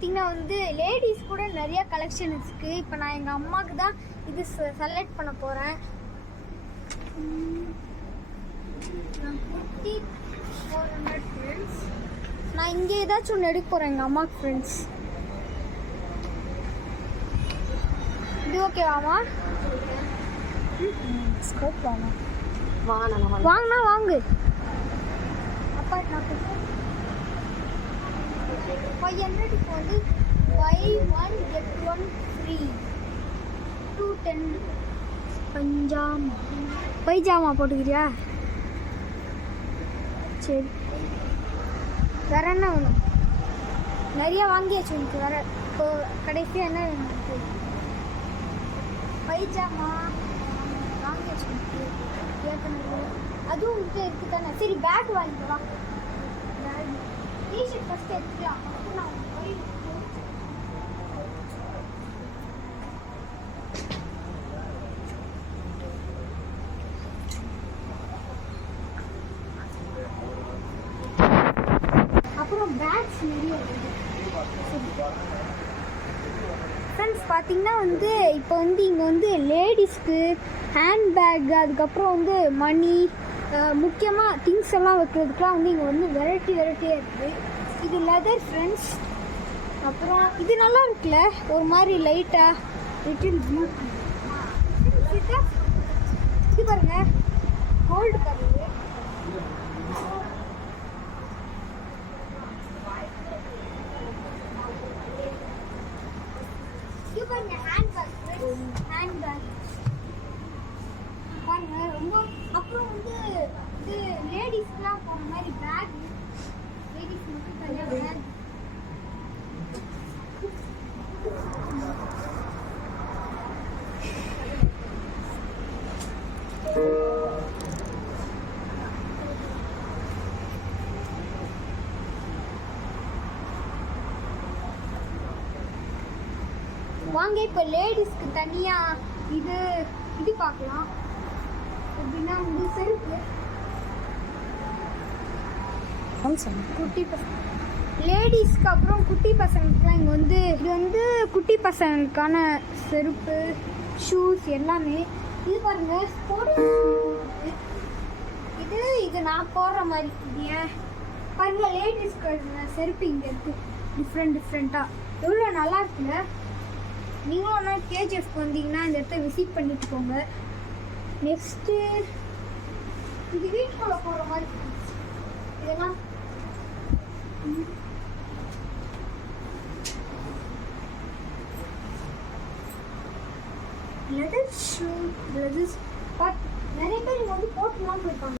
பார்த்தீங்கன்னா வந்து லேடிஸ் கூட நிறைய கலெக்ஷன் இருக்குது. இப்போ நான் எங்கள் அம்மாவுக்கு தான் இது செலக்ட் பண்ண போகிறேன். நான் குர்த்தி 400 ஃப்ரெண்ட்ஸ். நான் இங்கே ஏதாச்சும் ஒன்று எடுக்க போகிறேன் எங்கள் அம்மாவுக்கு ஃப்ரெண்ட்ஸ். இது ஓகேவாமா? ஸ்கோப் வாங்கினா வாங்கு. அப்பா நான் 500 இப்போ வந்து buy 1 get 1 free 210. பைஜாமா போட்டுக்கிறியா? சரி, வேற என்ன வேணும்? நிறைய வாங்கியாச்சு உனக்கு. வேற இப்போ கடைசியாக என்ன வேணும்? பைஜாமா வாங்கியாச்சு உனக்கு ஏற்கனவே. அதுவும் உனக்கு இருக்குது தானே? சரி, பேக் வாங்கிக்கலாம். பேக் டிஷர்ட் ஃபஸ்ட்டு எடுத்துக்கலாம். அப்போ நான் அப்புறம் பேக்ஸ் நிறைய ஃப்ரெண்ட்ஸ். பார்த்தீங்கன்னா வந்து இப்போ வந்து இங்கே வந்து லேடிஸ்க்கு ஹேண்ட்பேக், அதுக்கப்புறம் வந்து மணி, முக்கியமாக திங்ஸ் எல்லாம் வைக்கிறதுக்குலாம் வந்து இங்கே வந்து வெரைட்டியாக இருக்குது. இது லெதர் ஃப்ரெண்ட்ஸ். அப்புறம் இது நல்லா இருக்குல்ல, ஒரு மாதிரி லைட்டாக லிட்டில் ப்ளூ. இது பாருங்க, கோல்டு கலரு. இது பாருங்க, ஹேண்ட்பேக் பாருங்க ரொம்ப. அப்புறம் வந்து இது லேடிஸ்க்குலாம் போகிற மாதிரி பேக். லேடிஸ் மட்டும் தனியாக பேக். வாங்க இப்போ லேடிஸ்க்கு தனியாக இது இது பார்க்கலாம். எப்படின்னா வந்து செருப்பு குட்டி பசங்க லேடிஸ்க்கு, அப்புறம் குட்டி பசங்களுக்குலாம் இங்கே வந்து இது வந்து குட்டி பசங்களுக்கான செருப்பு, ஷூஸ் எல்லாமே. இது பாருங்க, ஸ்போர்ட்ஸ் இது நான் போடுற மாதிரி. ஏன் பாருங்க, லேடிஸ்க்கு செருப்பு இங்கே இருக்குது டிஃப்ரெண்ட்டாக. எவ்வளோ நல்லா இருக்குல்ல? நீங்களும் ஒன்றா கேஜிஎஃப்க்கு வந்தீங்கன்னா இந்த இடத்த விசிட் பண்ணிட்டு போங்க. நெக்ஸ்ட்டு இது வீட்டுக்குள்ள போகிற மாதிரி இதெல்லாம் லெதர் ஷூ. லெதர்ஸ் நிறைய பேர் இங்கே வந்து போட்டுலாம் போயிருக்காங்க.